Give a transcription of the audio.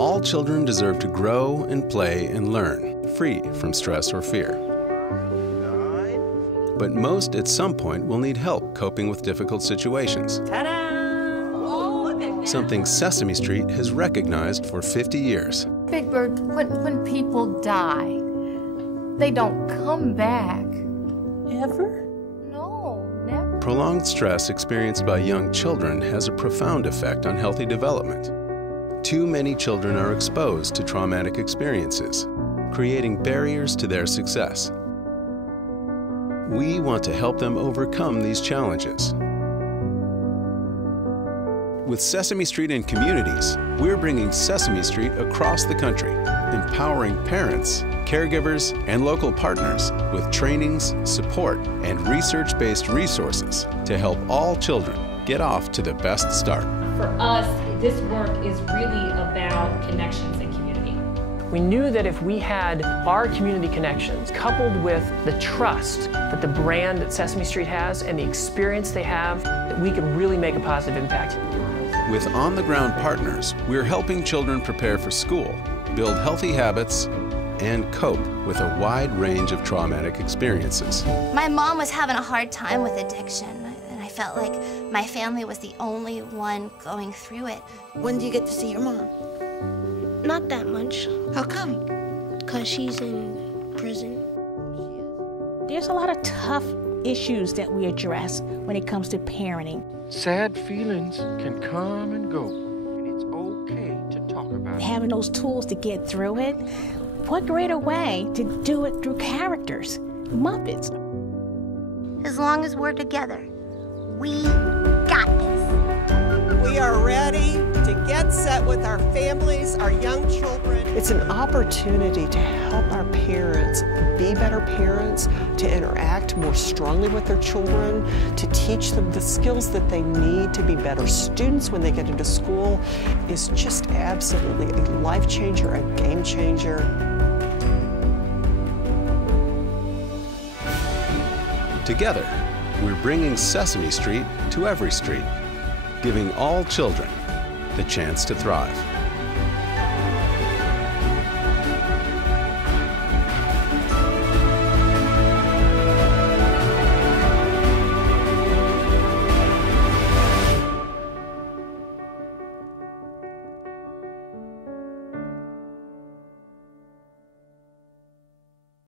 All children deserve to grow and play and learn, free from stress or fear. But most, at some point, will need help coping with difficult situations. Ta-da! Oh, look at that. Something Sesame Street has recognized for 50 years. Big Bird, when people die, they don't come back. Ever? No, never. Prolonged stress experienced by young children has a profound effect on healthy development. Too many children are exposed to traumatic experiences, creating barriers to their success. We want to help them overcome these challenges. With Sesame Street in communities, we're bringing Sesame Street across the country, empowering parents, caregivers, and local partners with trainings, support, and research-based resources to help all children get off to the best start. For us, this work is really about connections and community. We knew that if we had our community connections coupled with the trust that the brand that Sesame Street has and the experience they have, that we could really make a positive impact. With on-the-ground partners, we're helping children prepare for school, build healthy habits, and cope with a wide range of traumatic experiences. My mom was having a hard time with addiction, and I felt like my family was the only one going through it. When do you get to see your mom? Not that much. How come? Because she's in prison. There's a lot of tough issues that we address when it comes to parenting. Sad feelings can come and go, and it's okay to talk about it. Having those tools to get through it, what greater way to do it through characters, Muppets. As long as we're together, we got this. We are ready to get set with our families, our young children. It's an opportunity to help our parents be better parents, to interact more strongly with their children, to teach them the skills that they need to be better students when they get into school. Is just absolutely a life changer, a game changer. Together, we're bringing Sesame Street to every street, giving all children the chance to thrive.